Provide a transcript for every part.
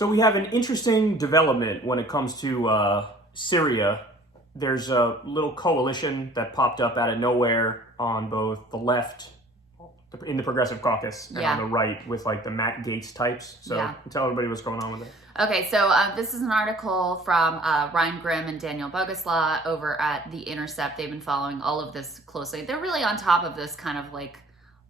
So we have an interesting development when it comes to Syria. There's a little coalition that popped up out of nowhere on both the left in the Progressive Caucus and on the right with like the Matt Gaetz types. So tell everybody what's going on with it. Okay, so this is an article from Ryan Grimm and Daniel Boguslaw over at The Intercept. They've been following all of this closely. They're really on top of this kind of like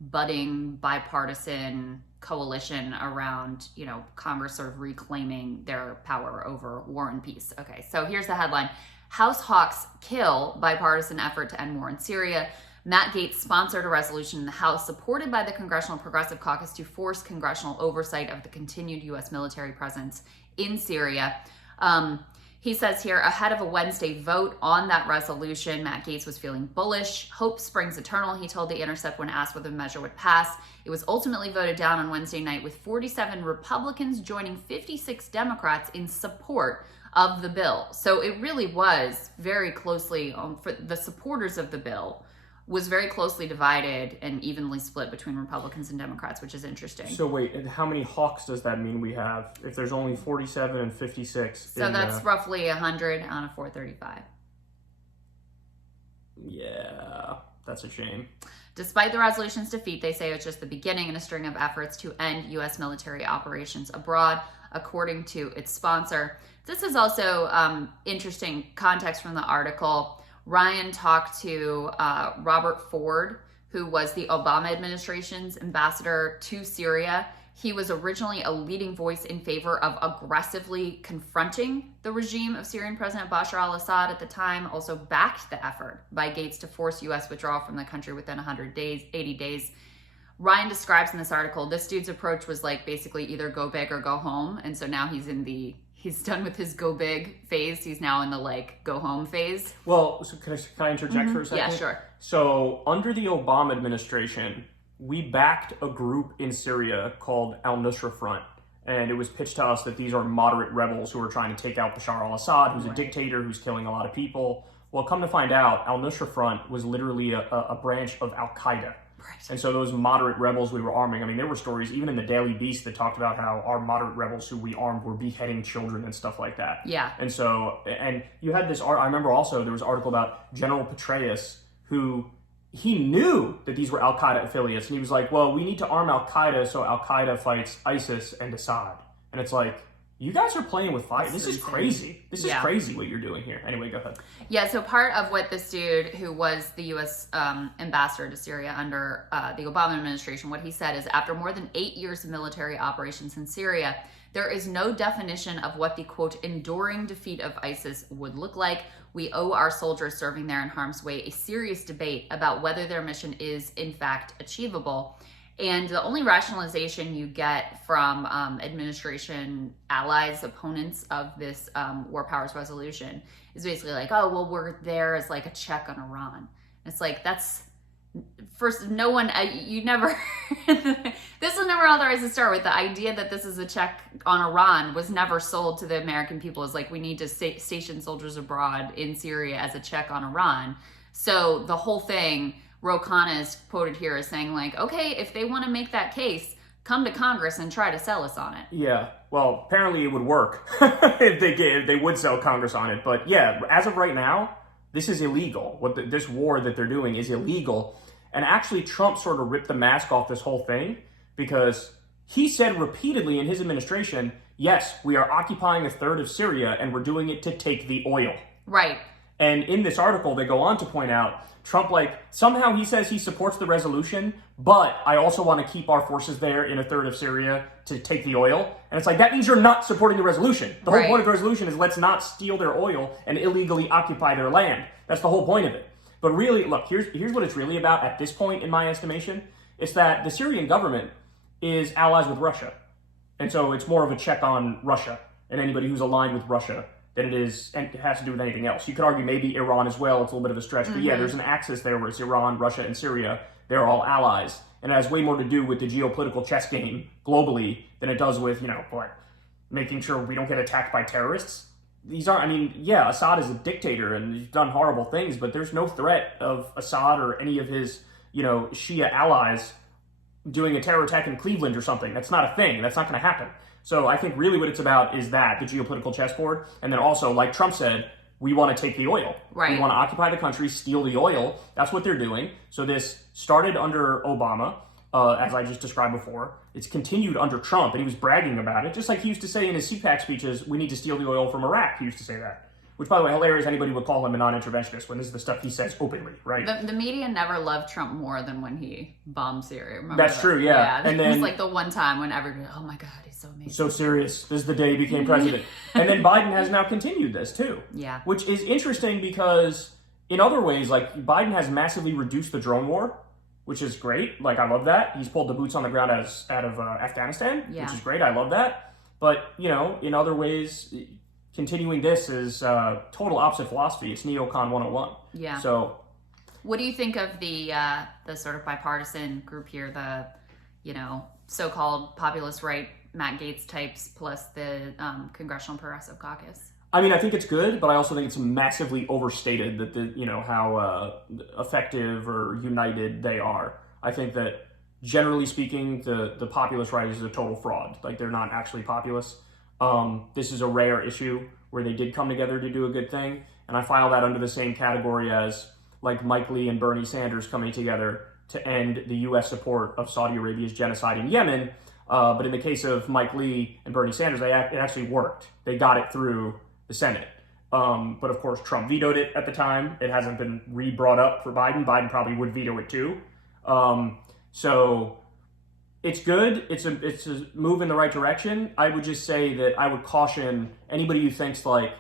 budding bipartisan coalition around, you know, Congress sort of reclaiming their power over war and peace. Okay, so here's the headline. House hawks kill bipartisan effort to end war in Syria. Matt Gaetz sponsored a resolution in the House supported by the Congressional Progressive Caucus to force congressional oversight of the continued U.S. military presence in Syria. He says here, ahead of a Wednesday vote on that resolution, Matt Gaetz was feeling bullish. Hope springs eternal, he told The Intercept when asked whether the measure would pass. It was ultimately voted down on Wednesday night with 47 Republicans joining 56 Democrats in support of the bill. So it really was very closely, for the supporters of the bill, was very closely divided and evenly split between Republicans and Democrats, which is interesting. So wait, and how many hawks does that mean we have if there's only 47 and 56? So that's roughly 100 on a 435. Yeah, that's a shame. Despite the resolution's defeat, they say it's just the beginning in a string of efforts to end U.S. military operations abroad, according to its sponsor. This is also interesting context from the article. Ryan talked to Robert Ford, who was the Obama administration's ambassador to Syria. He was originally a leading voice in favor of aggressively confronting the regime of Syrian President Bashar al-Assad at the time, also backed the effort by Gaetz to force U.S. withdrawal from the country within 100 days, 80 days. Ryan describes in this article, this dude's approach was like basically either go big or go home. And so now he's done with his go big phase. He's now in the like go home phase. Well, so can I interject for a second? Yeah, sure. So under the Obama administration, we backed a group in Syria called Al-Nusra Front. And it was pitched to us that these are moderate rebels who are trying to take out Bashar al-Assad, who's a dictator, who's killing a lot of people. Well, come to find out, Al-Nusra Front was literally a branch of Al-Qaeda. Right. And so those moderate rebels we were arming, I mean, there were stories even in the Daily Beast that talked about how our moderate rebels who we armed were beheading children and stuff like that. Yeah. And so, and you had this, I remember also there was an article about General Petraeus, who he knew that these were Al-Qaeda affiliates. And he was like, well, we need to arm Al-Qaeda so Al-Qaeda fights ISIS and Assad. And it's like, you guys are playing with fire. This is crazy. This is crazy what you're doing here. Anyway, go ahead. Yeah, so part of what this dude, who was the U.S. ambassador to Syria under the Obama administration, what he said is, after more than 8 years of military operations in Syria, there is no definition of what the, quote, enduring defeat of ISIS would look like. We owe our soldiers serving there in harm's way a serious debate about whether their mission is, in fact, achievable. And the only rationalization you get from administration allies, opponents of this war powers resolution is basically like, oh, well, we're there as like a check on Iran. And it's like, that's, first, no one, you never, this was never authorized to start with. The idea that this is a check on Iran was never sold to the American people as like, we need to station soldiers abroad in Syria as a check on Iran. So the whole thing, Ro Khanna is quoted here as saying like, okay, if they want to make that case, come to Congress and try to sell us on it. Yeah, well, apparently it would if they would sell Congress on it. But yeah, as of right now, this is illegal. This war that they're doing is illegal. And actually Trump sort of ripped the mask off this whole thing because he said repeatedly in his administration, yes, we are occupying a third of Syria and we're doing it to take the oil. Right. And in this article, they go on to point out, Trump, like, somehow he says he supports the resolution, but I also want to keep our forces there in a third of Syria to take the oil. And it's like, that means you're not supporting the resolution. The whole point of the resolution is let's not steal their oil and illegally occupy their land. That's the whole point of it. But really, look, here's what it's really about at this point, in my estimation. It's that the Syrian government is allies with Russia. And so it's more of a check on Russia and anybody who's aligned with Russia than it is, and it has to do with anything else. You could argue maybe Iran as well. It's a little bit of a stretch. But yeah, there's an axis there where it's Iran, Russia, and Syria. They're all allies. And it has way more to do with the geopolitical chess game globally than it does with, making sure we don't get attacked by terrorists. These aren't, Assad is a dictator and he's done horrible things, but there's no threat of Assad or any of his, Shia allies doing a terror attack in Cleveland or something. That's not a thing. That's not going to happen. So I think really what it's about is that, the geopolitical chessboard. And then also, like Trump said, we want to take the oil. Right. We want to occupy the country, steal the oil. That's what they're doing. So this started under Obama, as I just described before. It's continued under Trump, and he was bragging about it. Just like he used to say in his CPAC speeches, we need to steal the oil from Iraq. He used to say that. Which, by the way, hilarious. Anybody would call him a non-interventionist when this is the stuff he says openly, right? The media never loved Trump more than when he bombed Syria. Remember That's that? true, yeah. Yeah, And it was then, like the one time when everybody, oh my God, he's so amazing. so serious. This is the day he became president. And then Biden has now continued this, too. Yeah. Which is interesting because, in other ways, like, Biden has massively reduced the drone war, which is great. Like, I love that. He's pulled the boots on the ground out of Afghanistan, Yeah. which is great. I love that. But, you know, in other ways, continuing this is total opposite philosophy. It's neocon 101. Yeah. So, what do you think of the sort of bipartisan group here, the, you know, so-called populist right Matt Gaetz types plus the Congressional Progressive Caucus? I mean, I think it's good, but I also think it's massively overstated that how effective or united they are. I think that generally speaking, the populist right is a total fraud. Like, they're not actually populist. This is a rare issue where they did come together to do a good thing, and I file that under the same category as like Mike Lee and Bernie Sanders coming together to end the U.S. support of Saudi Arabia's genocide in Yemen. But in the case of Mike Lee and Bernie Sanders, it actually worked. They got it through the Senate. But of course, Trump vetoed it at the time. It hasn't been re-brought up for Biden. Biden probably would veto it too. So it's good. It's a move in the right direction. I would just say that I would caution anybody who thinks like,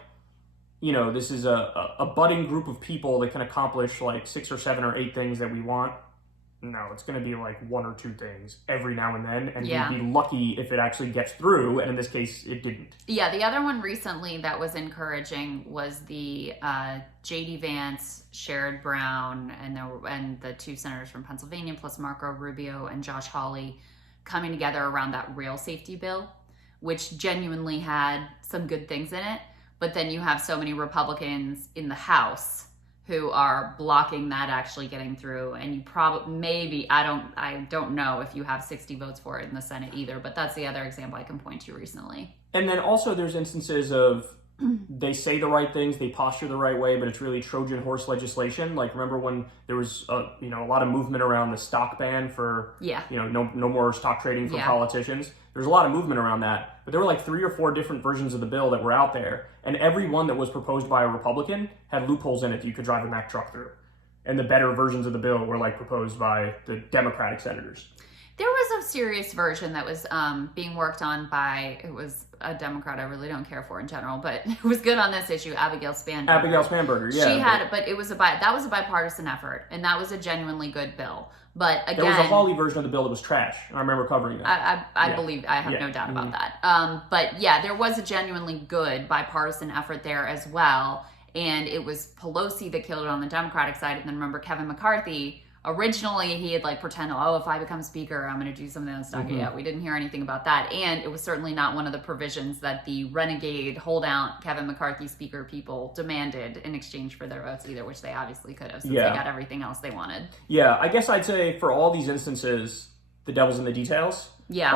you know, this is a budding group of people that can accomplish like 6 or 7 or 8 things that we want. No, it's going to be like 1 or 2 things every now and then, and Yeah. you'd be lucky if it actually gets through, and in this case, it didn't. Yeah, the other one recently that was encouraging was the J.D. Vance, Sherrod Brown, and the 2 senators from Pennsylvania, plus Marco Rubio and Josh Hawley, coming together around that rail safety bill, which genuinely had some good things in it. But then you have so many Republicans in the House who are blocking that actually getting through, and you probably I don't know if you have 60 votes for it in the Senate either, but that's the other example I can point to recently. And then also there's instances of they say the right things, they posture the right way, but it's really Trojan horse legislation. Like, remember when there was a lot of movement around the stock ban for no more stock trading for politicians. There's a lot of movement around that, but there were like 3 or 4 different versions of the bill that were out there, and every one that was proposed by a Republican had loopholes in it that you could drive a Mack truck through. And the better versions of the bill were like proposed by the Democratic senators. There was a serious version that was being worked on by, it was a Democrat I really don't care for in general, but it was good on this issue, Abigail Spanberger. Abigail Spanberger, yeah. She had it, but it was that was a bipartisan effort, and that was a genuinely good bill. But again, there was a Hawley version of the bill that was trash, and I remember covering that. I believe, I have no doubt about that. But yeah, there was a genuinely good bipartisan effort there as well, and it was Pelosi that killed it on the Democratic side, and then remember Kevin McCarthy. Originally, he had like pretended, if I become speaker, I'm going to do something that's not Yeah, we didn't hear anything about that. And it was certainly not one of the provisions that the renegade holdout Kevin McCarthy speaker people demanded in exchange for their votes either, which they obviously could have since they got everything else they wanted. Yeah, I guess I'd say for all these instances, the devil's in the details. Yeah.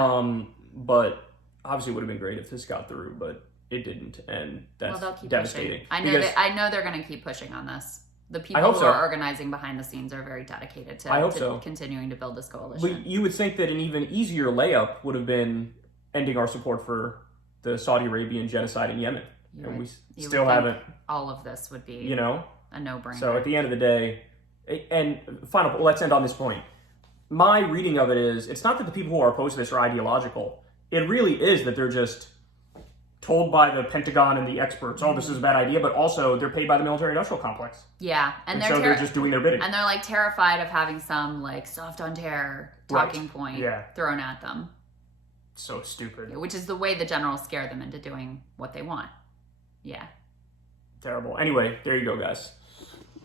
But obviously it would have been great if this got through, but it didn't. And that's devastating. Pushing. I know they're going to keep pushing on this. The people who are organizing behind the scenes are very dedicated to continuing to build this coalition. But you would think that an even easier layup would have been ending our support for the Saudi Arabian genocide in Yemen. And we still haven't. All of this would be a no-brainer. So at the end of the day, and let's end on this point. My reading of it is, it's not that the people who are opposed to this are ideological. It really is that they're just told by the Pentagon and the experts, this is a bad idea, but also they're paid by the military-industrial complex. Yeah, and so they're just doing their bidding. And they're like terrified of having some like soft on terror talking point thrown at them. So stupid. Which is the way the generals scare them into doing what they want. Yeah. Terrible. Anyway, there you go, guys.